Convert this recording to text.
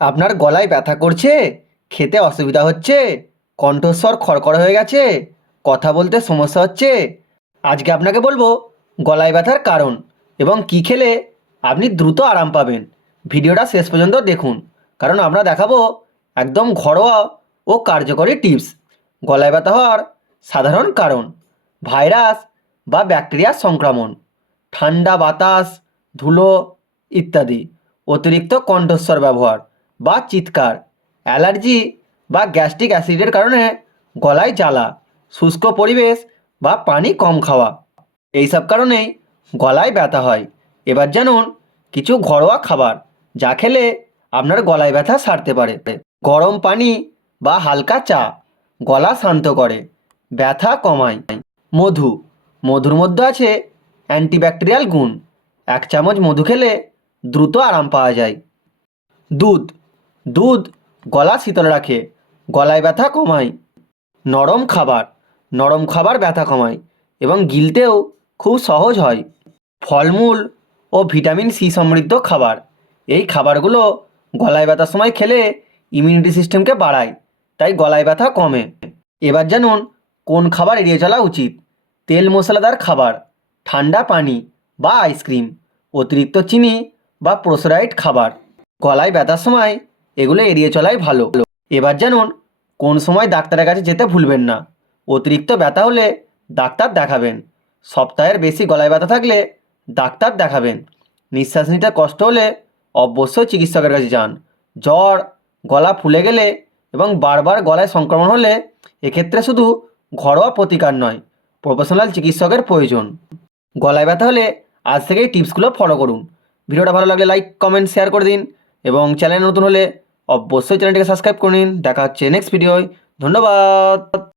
আপনার গলায় ব্যথা করছে, খেতে অসুবিধা হচ্ছে, কণ্ঠস্বর খড়খড় হয়ে গেছে, কথা বলতে সমস্যা হচ্ছে, আজকে আপনাকে বলব গলায় ব্যথার কারণ এবং কী খেলে আপনি দ্রুত আরাম পাবেন। ভিডিওটা শেষ পর্যন্ত দেখুন, কারণ আমরা দেখাবো একদম ঘরোয়া ও কার্যকরী টিপস। গলায় ব্যথা হওয়ার সাধারণ কারণ, ভাইরাস বা ব্যাকটেরিয়ার সংক্রমণ, ঠান্ডা বাতাস, ধুলো ইত্যাদি, অতিরিক্ত কণ্ঠস্বর ব্যবহার। বা চিৎকার, অ্যালার্জি বা গ্যাস্ট্রিক অ্যাসিডের কারণে গলায় জ্বালা, শুষ্ক পরিবেশ বা পানি কম খাওয়া। এইসব কারণেই গলায় ব্যথা হয়। এবার জানুন কিছু ঘরোয়া খাবার যা খেলে আপনার গলায় ব্যথা সারতে পারে। গরম পানি বা হালকা চা গলা শান্ত করে, ব্যথা কমায়। মধু, মধুর মধ্যে আছে অ্যান্টিব্যাকটেরিয়াল গুণ। এক চামচ মধু খেলে দ্রুত আরাম পাওয়া যায়। দুধ দুধ গলা শীতল রাখে, গলায় ব্যথা কমায়। নরম খাবার নরম খাবার ব্যথা কমায় এবং গিলতেও খুব সহজ হয়। ফলমূল ও ভিটামিন সি সমৃদ্ধ খাবার। এই খাবারগুলো গলায় ব্যথার সময় খেলে ইমিউনিটি সিস্টেমকে বাড়ায়, তাই গলায় ব্যথা কমে। এবার জানুন, কোন খাবার এড়িয়ে চলা উচিত? তেল মশলাদার খাবার, ঠান্ডা পানি বা আইসক্রিম অতিরিক্ত চিনি বা প্রোসরাইড খাবার। গলায় ব্যথার সময় এগুলো এড়িয়ে চলাই ভালো। এবার জানুন, কোন সময় ডাক্তারের কাছে যেতে ভুলবেন না। অতিরিক্ত ব্যথা হলে ডাক্তার দেখাবেন। সপ্তাহের বেশি গলায় ব্যথা থাকলে ডাক্তার দেখাবেন। নিঃশ্বাস নিতে কষ্ট হলে অবশ্যই চিকিৎসকের কাছে যান। জ্বর, গলা ফুলে গেলে এবং বারবার গলায় সংক্রমণ হলে এক্ষেত্রে শুধু ঘরোয়া প্রতিকার নয় প্রফেশনাল চিকিৎসকের প্রয়োজন। গলায় ব্যথা হলে আজ থেকেই টিপসগুলো ফলো করুন। ভিডিওটা ভালো লাগলে লাইক কমেন্ট শেয়ার করে দিন এবং চ্যানেল নতুন হলে অবশ্যই চ্যানেলটিকে সাবস্ক্রাইব করে নিন। দেখা হচ্ছে নেক্সট ভিডিওয় ধন্যবাদ।